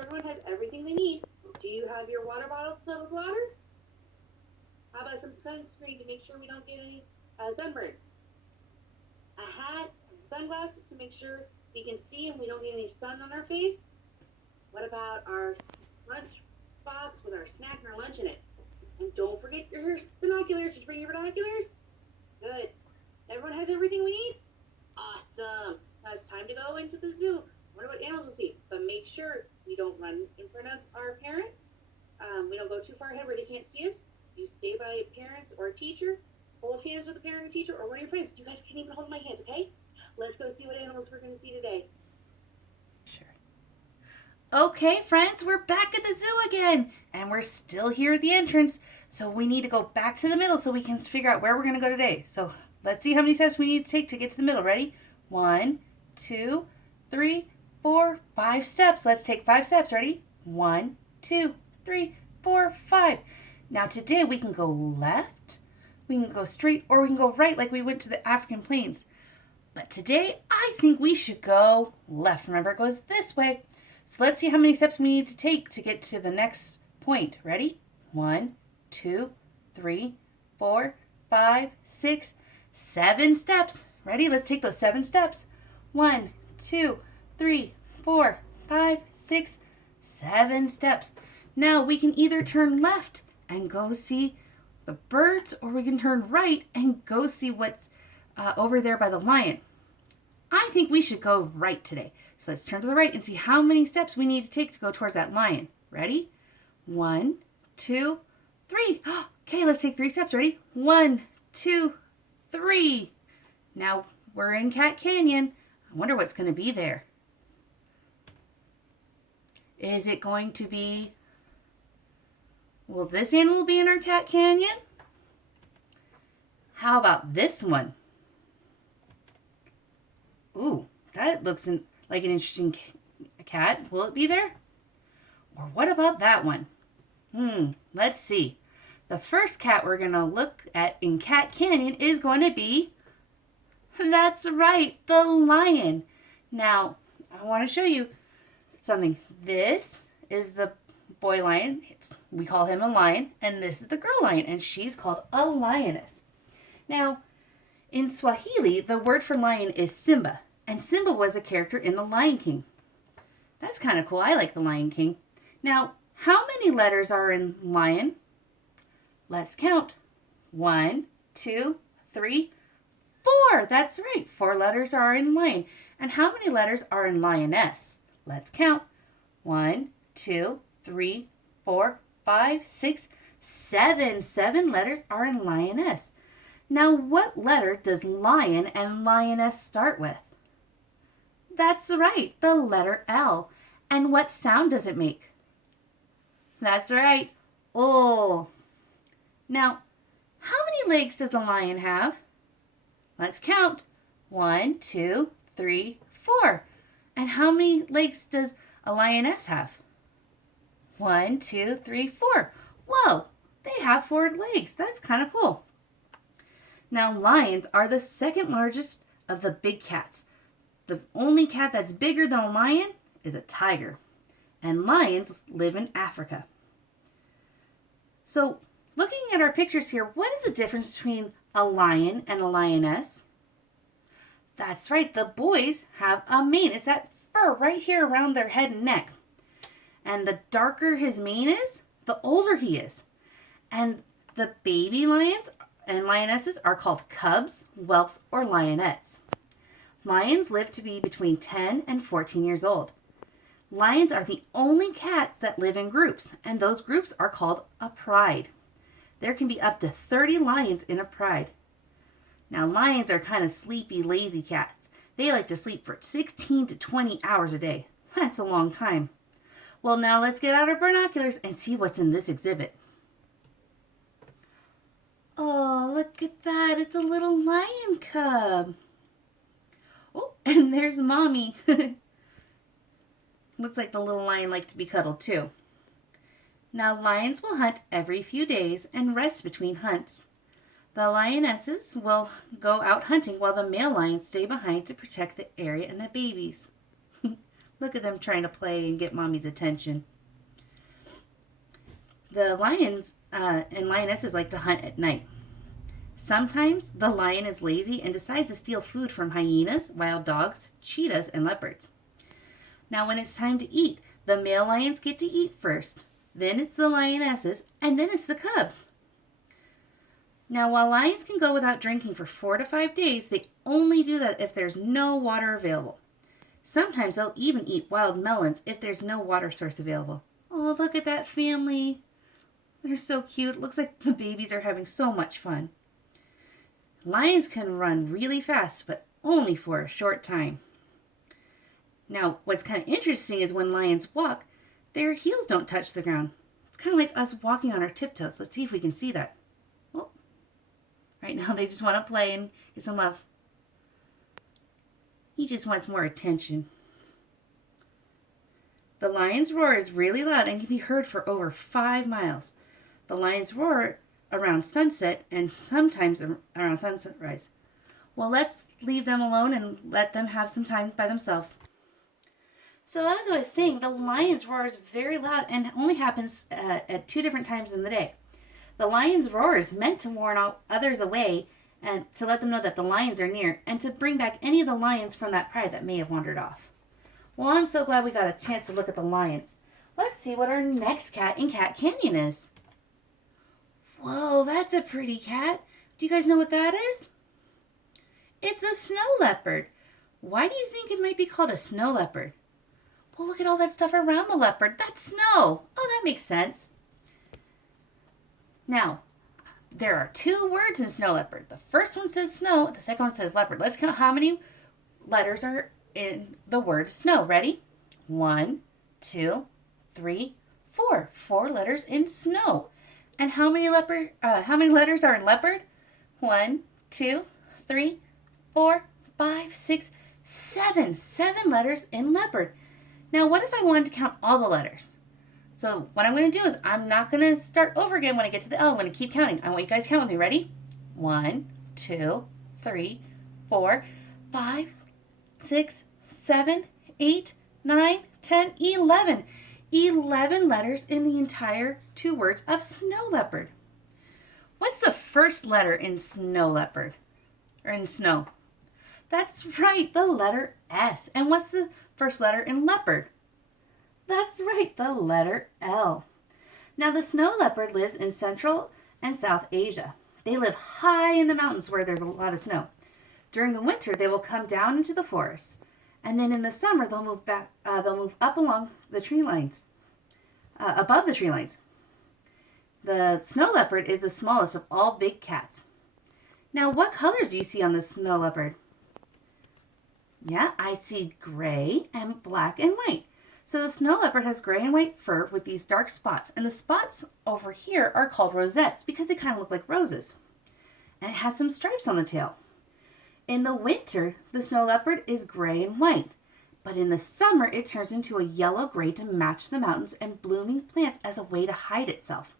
sure everyone has everything they need. Do you have your water bottle filled with water? How about some sunscreen to make sure we don't get any sunburns? A hat, sunglasses to make sure we can see and we don't get any sun on our face? What about our lunch box with our snack and our lunch in it? And don't forget your binoculars. Did you bring your binoculars? Good. Everyone has everything we need? Awesome. Now it's time to go into the zoo. Wonder what animals we'll see. But make sure we don't run in front of our parents. We don't go too far ahead where they can't see us. You stay by parents or a teacher. Hold hands with a parent or teacher or one of your friends. You guys can't even hold my hands, okay? Let's go see what animals we're going to see today. Sure. Okay, friends, we're back at the zoo again. And we're still here at the entrance. So we need to go back to the middle so we can figure out where we're going to go today. So let's see how many steps we need to take to get to the middle. Ready? 1, 2, 3, 4, 5 steps. Let's take 5 steps. Ready? 1, 2, 3, 4, 5. Now today we can go left, we can go straight, or we can go right like we went to the African plains. But today I think we should go left. Remember, it goes this way. So let's see how many steps we need to take to get to the next point. Ready? 1, 2, 3, 4, 5, 6, 7 steps. Ready? Let's take those 7 steps. 1, 2, 3, 4, 5, 6, 7 steps. Now we can either turn left and go see the birds, or we can turn right and go see what's over there by the lion. I think we should go right today. So let's turn to the right and see how many steps we need to take to go towards that lion. Ready? 1, 2, 3. Okay, let's take 3 steps. Ready? 1, 2, 3. Now we're in Cat Canyon. I wonder what's going to be there. Is it going to be... Will this animal be in our Cat Canyon? How about this one? Ooh, that looks like an interesting cat. Will it be there? Or what about that one? Let's see. The first cat we're going to look at in Cat Canyon is going to be, that's right, the lion. Now, I want to show you something. This is the boy lion. We call him a lion. And this is the girl lion. And she's called a lioness. Now, in Swahili, the word for lion is Simba. And Simba was a character in The Lion King. That's kind of cool. I like The Lion King. Now, how many letters are in lion? Let's count. 1, 2, 3, 4. That's right. 4 letters are in lion. And how many letters are in lioness? Let's count. 1, 2, 3, 4, 5, 6, 7. 7 letters are in lioness. Now, what letter does lion and lioness start with? That's right, the letter L. And what sound does it make? That's right, oh. Now, how many legs does a lion have? Let's count. 1, 2, 3, 4. And how many legs does a lioness have? 1, 2, 3, 4. Whoa, they have 4 legs. That's kind of cool. Now, lions are the second largest of the big cats. The only cat that's bigger than a lion is a tiger. And lions live in Africa. So, looking at our pictures here, what is the difference between a lion and a lioness? That's right, the boys have a mane. It's that fur right here around their head and neck. And the darker his mane is, the older he is. And the baby lions and lionesses are called cubs, whelps, or lionettes. Lions live to be between 10 and 14 years old. Lions are the only cats that live in groups, and those groups are called a pride. There can be up to 30 lions in a pride. Now, lions are kind of sleepy, lazy cats. They like to sleep for 16 to 20 hours a day. That's a long time. Well, now let's get out our binoculars and see what's in this exhibit. Oh, look at that. It's a little lion cub. Oh, and there's Mommy. Looks like the little lion likes to be cuddled too. Now, lions will hunt every few days and rest between hunts. The lionesses will go out hunting while the male lions stay behind to protect the area and the babies. Look at them trying to play and get mommy's attention. The lions and lionesses like to hunt at night. Sometimes the lion is lazy and decides to steal food from hyenas, wild dogs, cheetahs, and leopards. Now when it's time to eat, the male lions get to eat first, then it's the lionesses, and then it's the cubs. Now while lions can go without drinking for 4 to 5 days, they only do that if there's no water available. Sometimes they'll even eat wild melons if there's no water source available. Oh, look at that family. They're so cute. Looks like the babies are having so much fun. Lions can run really fast, but only for a short time. Now, what's kind of interesting is when lions walk, their heels don't touch the ground. It's kind of like us walking on our tiptoes. Let's see if we can see that. Oh, right now they just want to play and get some love. He just wants more attention. The lion's roar is really loud and can be heard for over 5 miles. The lions roar around sunset and sometimes around sunrise. Well, let's leave them alone and let them have some time by themselves. So as I was saying, the lion's roar is very loud and only happens at 2 different times in the day. The lion's roar is meant to warn others away and to let them know that the lions are near and to bring back any of the lions from that pride that may have wandered off. Well, I'm so glad we got a chance to look at the lions. Let's see what our next cat in Cat Canyon is. Whoa, that's a pretty cat. Do you guys know what that is? It's a snow leopard. Why do you think it might be called a snow leopard? Well, look at all that stuff around the leopard. That's snow. Oh, that makes sense. Now, there are 2 words in snow leopard. The first one says snow, the second one says leopard. Let's count how many letters are in the word snow. Ready? 1, 2, 3, 4. 4 letters in snow. And how many letters are in leopard? 1, 2, 3, 4, 5, 6, 7. 7 letters in leopard. Now, what if I wanted to count all the letters? So what I'm going to do is I'm not going to start over again when I get to the L. I'm going to keep counting. I want you guys to count with me. Ready? 1, 2, 3, 4, 5, 6, 7, 8, 9, 10, 11. 11 letters in the entire 2 words of snow leopard. What's the first letter in snow leopard? Or in snow? That's right, the letter S. And what's the first letter in leopard? That's right, the letter L. Now the snow leopard lives in Central and South Asia. They live high in the mountains where there's a lot of snow. During the winter, they will come down into the forests. And then in the summer, they'll move back. They'll move up along the tree lines, above the tree lines. The snow leopard is the smallest of all big cats. Now, what colors do you see on the snow leopard? Yeah, I see gray and black and white. So the snow leopard has gray and white fur with these dark spots. And the spots over here are called rosettes because they kind of look like roses. And it has some stripes on the tail. In the winter, the snow leopard is gray and white. But in the summer, it turns into a yellow-gray to match the mountains and blooming plants as a way to hide itself.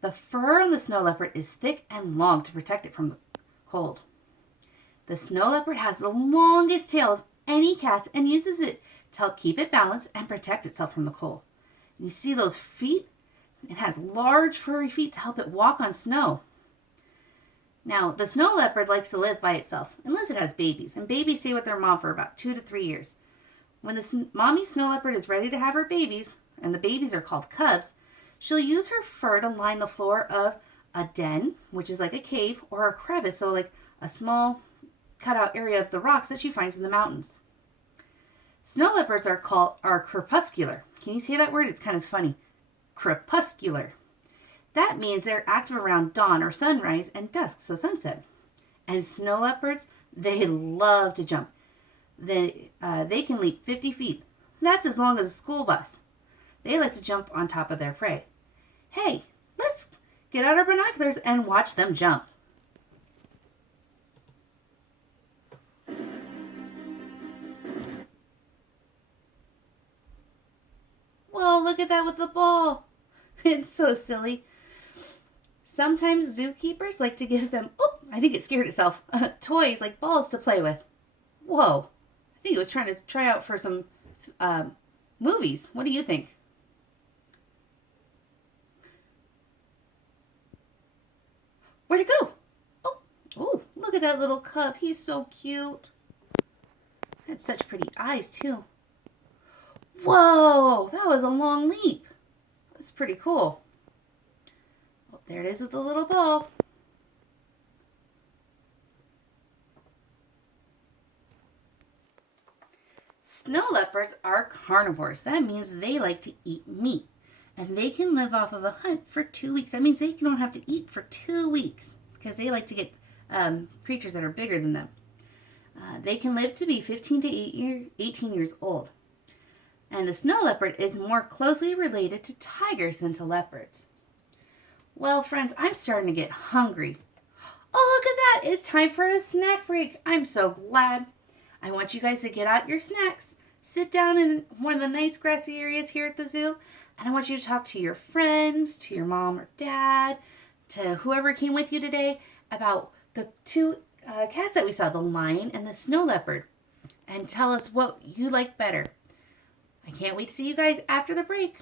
The fur on the snow leopard is thick and long to protect it from the cold. The snow leopard has the longest tail of any cats and uses it to help keep it balanced and protect itself from the cold. You see those feet? It has large furry feet to help it walk on snow. Now, the snow leopard likes to live by itself, unless it has babies, and babies stay with their mom for about 2 to 3 years. When the mommy snow leopard is ready to have her babies, and the babies are called cubs, she'll use her fur to line the floor of a den, which is like a cave, or a crevice, so like a small cutout area of the rocks that she finds in the mountains. Snow leopards are crepuscular. Can you say that word? It's kind of funny. Crepuscular. That means they're active around dawn or sunrise and dusk, so sunset. And snow leopards, they love to jump. They can leap 50 feet. That's as long as a school bus. They like to jump on top of their prey. Hey, let's get out our binoculars and watch them jump. Whoa, look at that with the ball. It's so silly. Sometimes zookeepers like to give them, oh, I think it scared itself, toys like balls to play with. Whoa, I think it was trying to try out for some movies. What do you think? Where'd it go? Oh, look at that little cub. He's so cute. Had such pretty eyes, too. Whoa, that was a long leap. That's pretty cool. Oh, there it is with the little ball. Snow leopards are carnivores. That means they like to eat meat. And they can live off of a hunt for 2 weeks. That means they don't have to eat for 2 weeks because they like to get creatures that are bigger than them. They can live to be 15 to 18 years old. And the snow leopard is more closely related to tigers than to leopards. Well, friends, I'm starting to get hungry. Oh, look at that. It's time for a snack break. I'm so glad. I want you guys to get out your snacks. Sit down in one of the nice grassy areas here at the zoo. And I want you to talk to your friends, to your mom or dad, to whoever came with you today about the two cats that we saw, the lion and the snow leopard. And tell us what you like better. I can't wait to see you guys after the break.